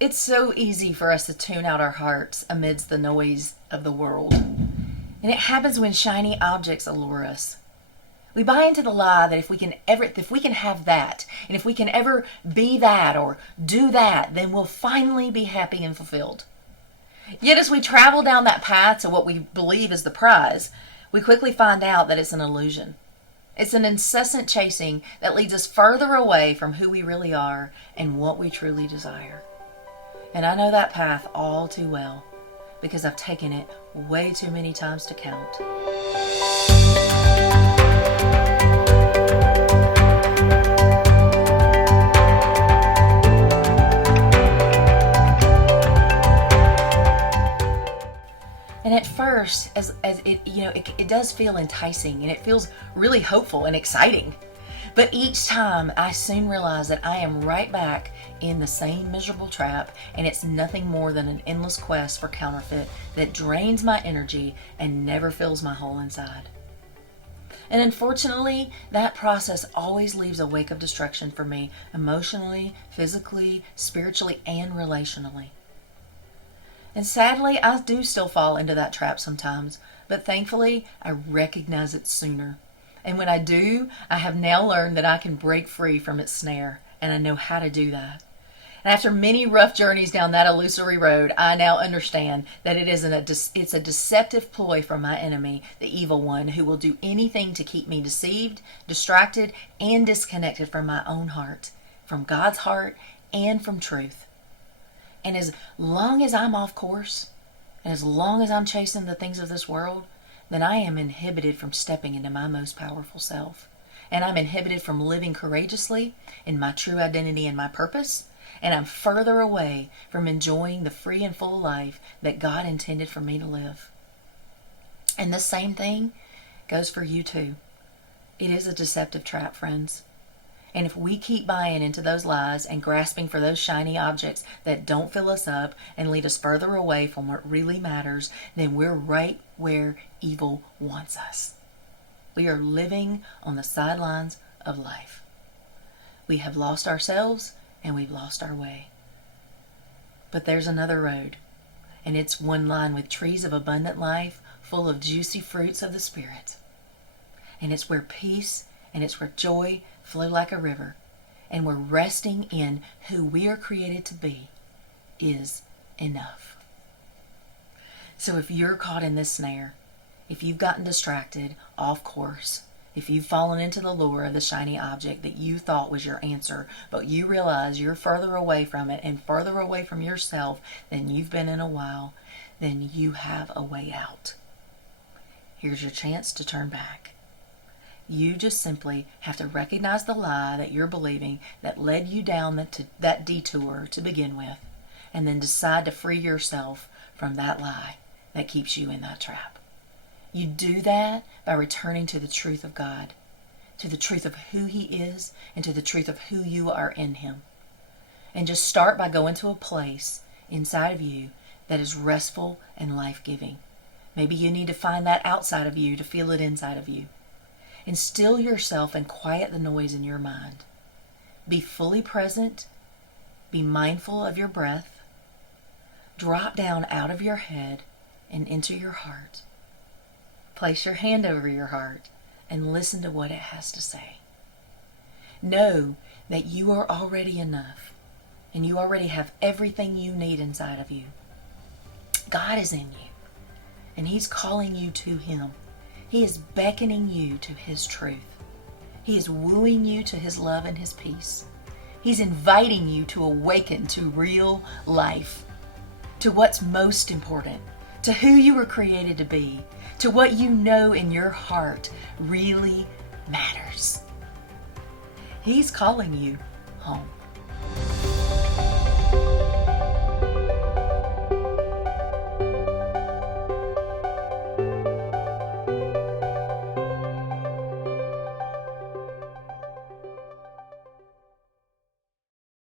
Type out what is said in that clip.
It's so easy for us to tune out our hearts amidst the noise of the world. And it happens when shiny objects allure us. We buy into the lie that if we can have that, and if we can ever be that or do that, then we'll finally be happy and fulfilled. Yet as we travel down that path to what we believe is the prize, we quickly find out that it's an illusion. It's an incessant chasing that leads us further away from who we really are and what we truly desire. And I know that path all too well because I've taken it way too many times to count. And at first, as it it does feel enticing and it feels really hopeful and exciting. But each time I soon realize that I am right back in the same miserable trap, and it's nothing more than an endless quest for counterfeit that drains my energy and never fills my hole inside. And unfortunately, that process always leaves a wake of destruction for me emotionally, physically, spiritually, and relationally. And sadly, I do still fall into that trap sometimes, but thankfully, I recognize it sooner. And when I do, I have now learned that I can break free from its snare, and I know how to do that. And after many rough journeys down that illusory road, I now understand that it's a deceptive ploy from my enemy, the evil one, who will do anything to keep me deceived, distracted, and disconnected from my own heart, from God's heart, and from truth. And as long as I'm off course, and as long as I'm chasing the things of this world, then I am inhibited from stepping into my most powerful self. And I'm inhibited from living courageously in my true identity and my purpose. And I'm further away from enjoying the free and full life that God intended for me to live. And the same thing goes for you too. It is a deceptive trap, friends. And if we keep buying into those lies and grasping for those shiny objects that don't fill us up and lead us further away from what really matters, then we're right where evil wants us. We are living on the sidelines of life. We have lost ourselves and we've lost our way. But there's another road, and it's one lined with trees of abundant life, full of juicy fruits of the Spirit. And it's where peace and it's where joy flow like a river, and where resting in who we are created to be is enough. So if you're caught in this snare, if you've gotten distracted, off course, if you've fallen into the lure of the shiny object that you thought was your answer, but you realize you're further away from it and further away from yourself than you've been in a while, then you have a way out. Here's your chance to turn back. You just simply have to recognize the lie that you're believing that led you down that detour to begin with, and then decide to free yourself from that lie that keeps you in that trap. You do that by returning to the truth of God, to the truth of who He is, and to the truth of who you are in Him. And just start by going to a place inside of you that is restful and life-giving. Maybe you need to find that outside of you to feel it inside of you. And still yourself and quiet the noise in your mind. Be fully present. Be mindful of your breath. Drop down out of your head and into your heart. Place your hand over your heart and listen to what it has to say. Know that you are already enough, and you already have everything you need inside of you. God is in you, and He's calling you to Him. He is beckoning you to His truth. He is wooing you to His love and His peace. He's inviting you to awaken to real life, to what's most important, to who you were created to be, to what you know in your heart really matters. He's calling you home.